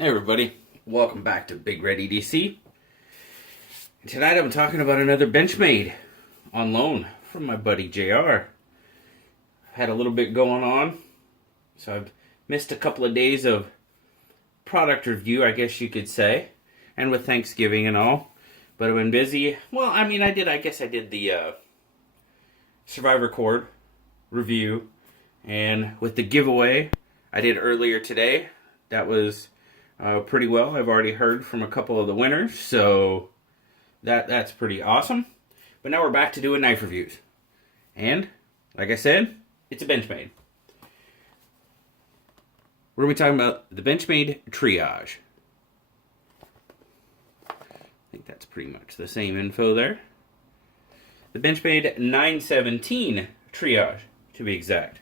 Hey everybody, welcome back to Big Red EDC. Tonight I'm talking about another Benchmade on loan from my buddy JR. Had a little bit going on, so I've missed a couple of days of product review, I guess you could say, and with Thanksgiving and all. But I've been busy. Well, I guess I did the Survivor Cord review, and with the giveaway I did earlier today, that was pretty well. I've already heard from a couple of the winners, so that's pretty awesome. But now we're back to doing knife reviews. And, like I said, it's a Benchmade. We're going to be talking about the Benchmade Triage. I think that's pretty much the same info there. The Benchmade 917 Triage, to be exact.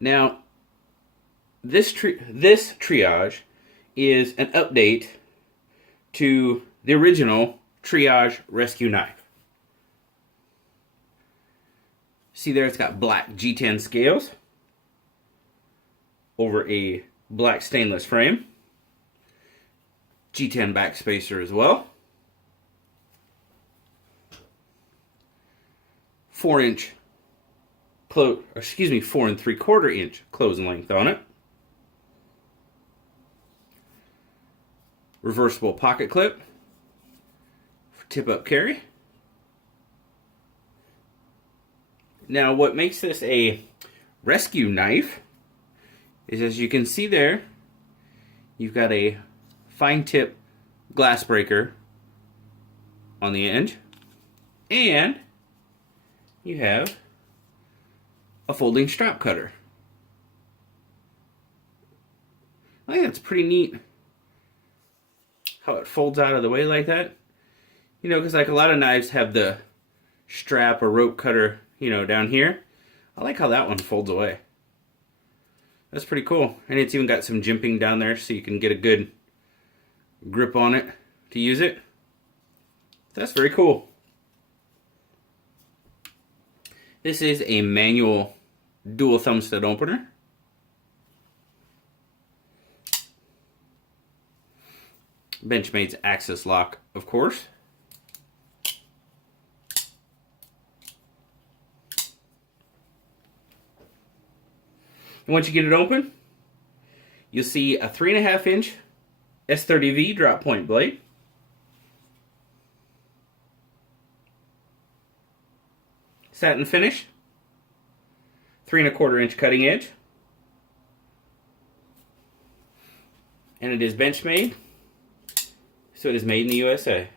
Now, this Triage is an update to the original Triage Rescue Knife. See there, it's got black G10 scales over a black stainless frame. G10 backspacer as well. 4 and 3/4 inch closing length on it. Reversible pocket clip for tip-up carry. Now, what makes this a rescue knife is, as you can see there, you've got a fine tip glass breaker on the edge, and you have a folding strap cutter. I think that's pretty neat how it folds out of the way like that. You know, because like a lot of knives have the strap or rope cutter, you know, down here. I like how that one folds away. That's pretty cool. And it's even got some jimping down there so you can get a good grip on it to use it. That's very cool. This is a manual dual thumb stud opener. Benchmade's access lock, of course. And once you get it open, you'll see a 3.5 inch S30V drop point blade. Satin finish. 3.25 inch cutting edge. And it is Benchmade, so it is made in the USA.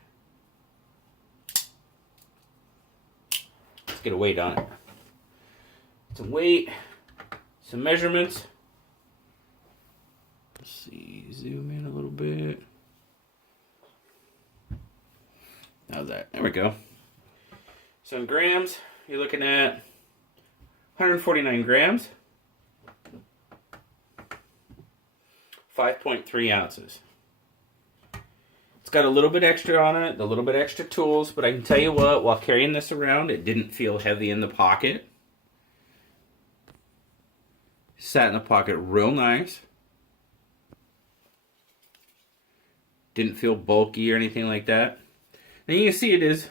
Let's get a weight on it. Some weight, some measurements. Let's see, zoom in a little bit. How's that? There we go. So in grams, you're looking at 149 grams, 5.3 ounces. It's got a little bit extra on it, a little bit extra tools, but I can tell you what, while carrying this around, it didn't feel heavy in the pocket. Sat in the pocket real nice. Didn't feel bulky or anything like that. And you can see it's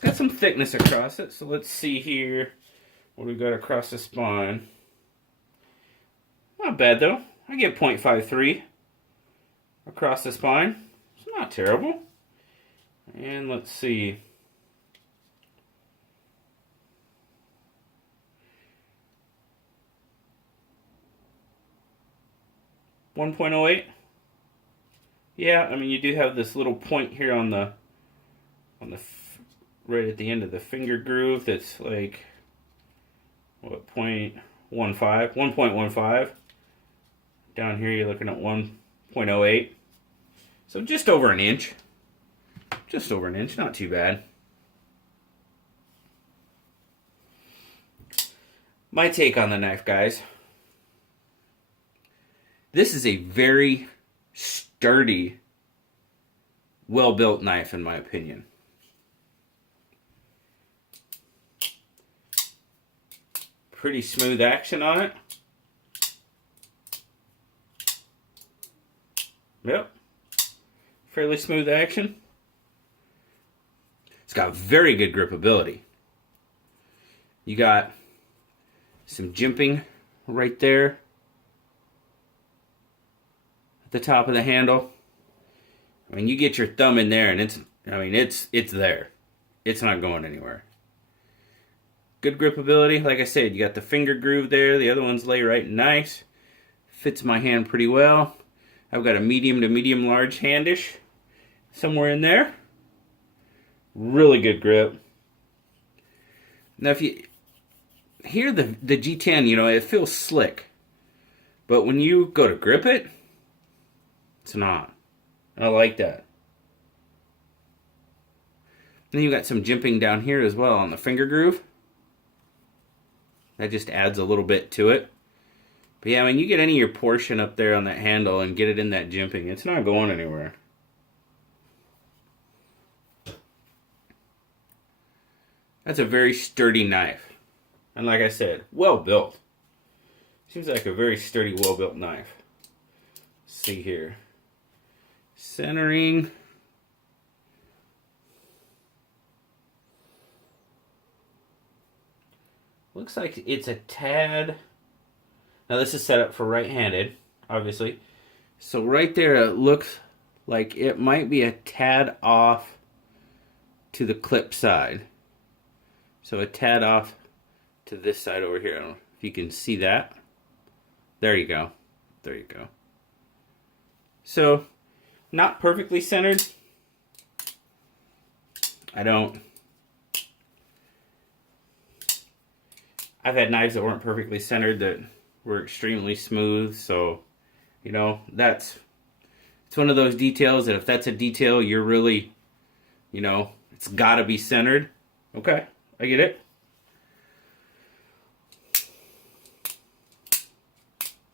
got some thickness across it, so let's see here. What do we got across the spine? Not bad though. I get 0.53 across the spine. It's not terrible. And let's see. .08. Yeah, I mean you do have this little point here on the right at the end of the finger groove that's like what, 1.15. Down here you're looking at 1.08. So just over an inch. Just over an inch, not too bad. My take on the knife, guys. This is a very sturdy, well-built knife in my opinion. pretty smooth action on it. Yep. Fairly smooth action. It's got very good gripability. You got some jimping right there at the top of the handle. I mean, you get your thumb in there and it's there. It's not going anywhere. Good gripability. Like I said, you got the finger groove there. The other ones lay right nice. Fits my hand pretty well. I've got a medium to medium large handish somewhere in there. Really good grip. Now if you hear the G10, you know, it feels slick. But when you go to grip it, it's not. I like that. Then you've got some jimping down here as well on the finger groove. That just adds a little bit to it. But yeah, when you get any of your portion up there on that handle and get it in that jimping, it's not going anywhere. That's a very sturdy knife. And like I said, well built. Seems like a very sturdy, well built knife. Let's see here. Centering. Looks like it's a tad. Now this is set up for right-handed, obviously. So right there it looks like it might be a tad off to the clip side. So a tad off to this side over here. I don't know if you can see that. There you go. There you go. So, not perfectly centered. I've had knives that weren't perfectly centered that were extremely smooth, so, you know, it's one of those details that if that's a detail you're really, you know, it's gotta be centered. Okay, I get it.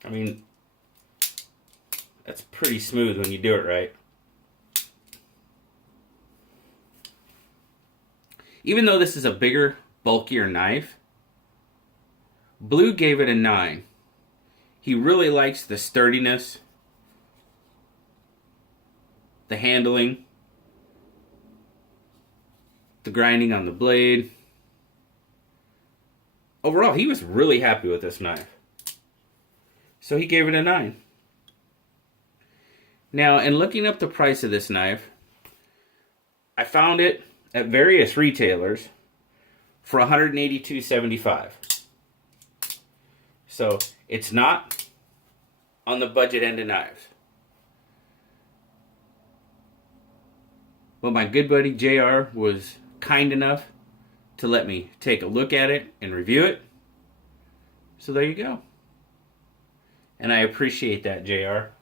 I mean, that's pretty smooth when you do it right. Even though this is a bigger, bulkier knife, Blue gave it a 9. He really likes the sturdiness, the handling, the grinding on the blade. Overall, he was really happy with this knife. So he gave it a 9. Now, in looking up the price of this knife, I found it at various retailers for $182.75. So it's not on the budget end of knives. But my good buddy JR was kind enough to let me take a look at it and review it. So there you go. And I appreciate that, JR.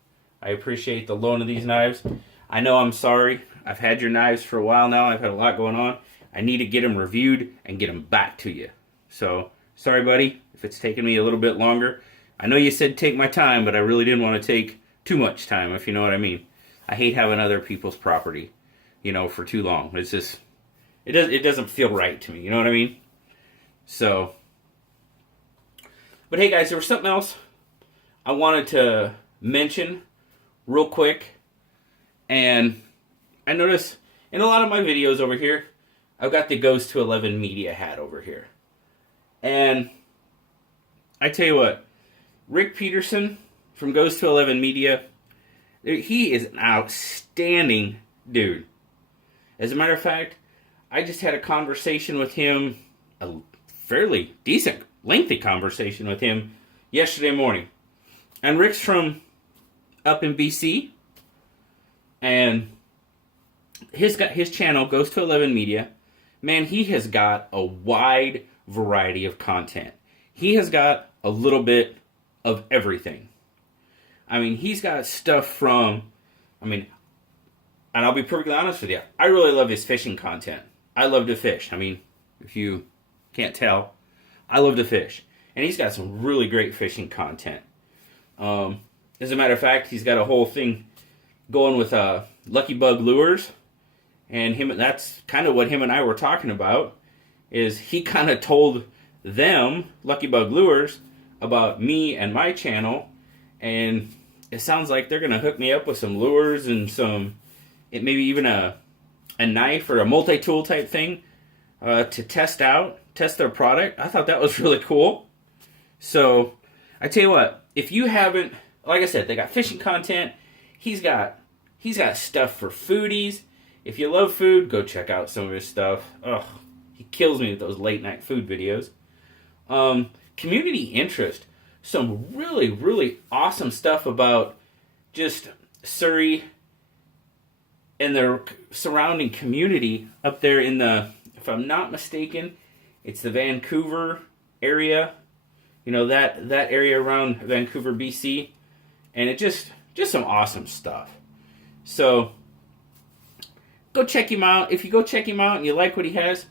I appreciate the loan of these knives. I know I'm sorry. I've had your knives for a while now. I've had a lot going on. I need to get them reviewed and get them back to you. So, sorry, buddy, if it's taken me a little bit longer. I know you said take my time, but I really didn't want to take too much time, if you know what I mean. I hate having other people's property, you know, for too long. It's just, it doesn't feel right to me, you know what I mean? So, but hey guys, there was something else I wanted to mention real quick. And I notice in a lot of my videos over here, I've got the Goes to 11 Media hat over here. And I tell you what, Rick Peterson from Goes to 11 Media, he is an outstanding dude. As a matter of fact, I just had a conversation with him, a fairly decent, lengthy conversation with him yesterday morning. And Rick's from up in BC, and his channel Goes to 11 Media. Man, he has got a wide variety of content. He has got a little bit of everything. I mean, he's got stuff from, and I'll be perfectly honest with you, I really love his fishing content. I love to fish. I mean, if you can't tell, I love to fish. And he's got some really great fishing content. As a matter of fact, he's got a whole thing going with Lucky Bug Lures. And that's kind of what him and I were talking about, is he kind of told them, Lucky Bug Lures, about me and my channel, and it sounds like they're gonna hook me up with some lures and maybe even a knife or a multi-tool type thing to test their product. I thought that was really cool. So I tell you what, if you haven't, like I said, they got fishing content. He's got stuff for foodies. If you love food, go check out some of his stuff. Ugh, he kills me with those late night food videos. Community interest. Some really, really awesome stuff about just Surrey and their surrounding community up there in the, if I'm not mistaken, it's the Vancouver area. You know, that area around Vancouver, BC. And it just some awesome stuff. So go check him out. If you go check him out and you like what he has,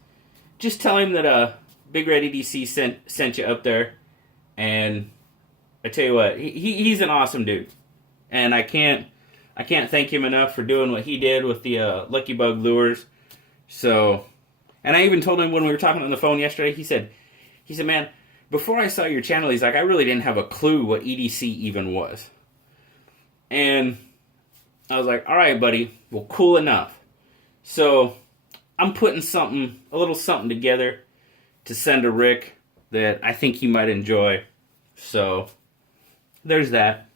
just tell him that Big Red EDC sent you up there. And I tell you what, he's an awesome dude. And I can't thank him enough for doing what he did with the Lucky Bug Lures. So, and I even told him when we were talking on the phone yesterday, he said, man, before I saw your channel, he's like, I really didn't have a clue what EDC even was. And I was like, all right, buddy, well, cool enough. So I'm putting a little something together to send to Rick that I think he might enjoy. So there's that.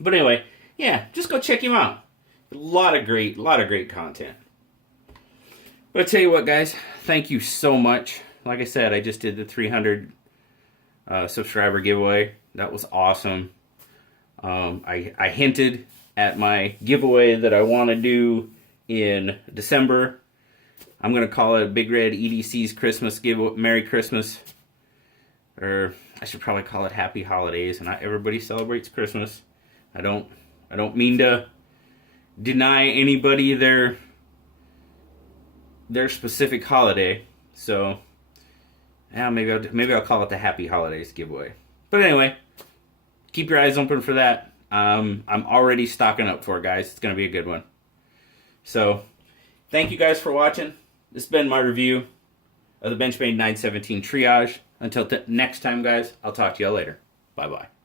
But anyway, yeah, just go check him out. A lot of great content. But I tell you what, guys, thank you so much. Like I said, I just did the 300 subscriber giveaway. That was awesome. I hinted at my giveaway that I want to do in December. I'm going to call it Big Red EDC's Christmas giveaway. Merry Christmas. Or I should probably call it Happy Holidays. And not everybody celebrates Christmas. I don't mean to deny anybody their specific holiday. So yeah, maybe I'll call it the Happy Holidays giveaway. But anyway, keep your eyes open for that. I'm already stocking up for it, guys. It's going to be a good one. So, thank you guys for watching. This has been my review of the Benchmade 917 Triage. Until next time, guys, I'll talk to y'all later. Bye-bye.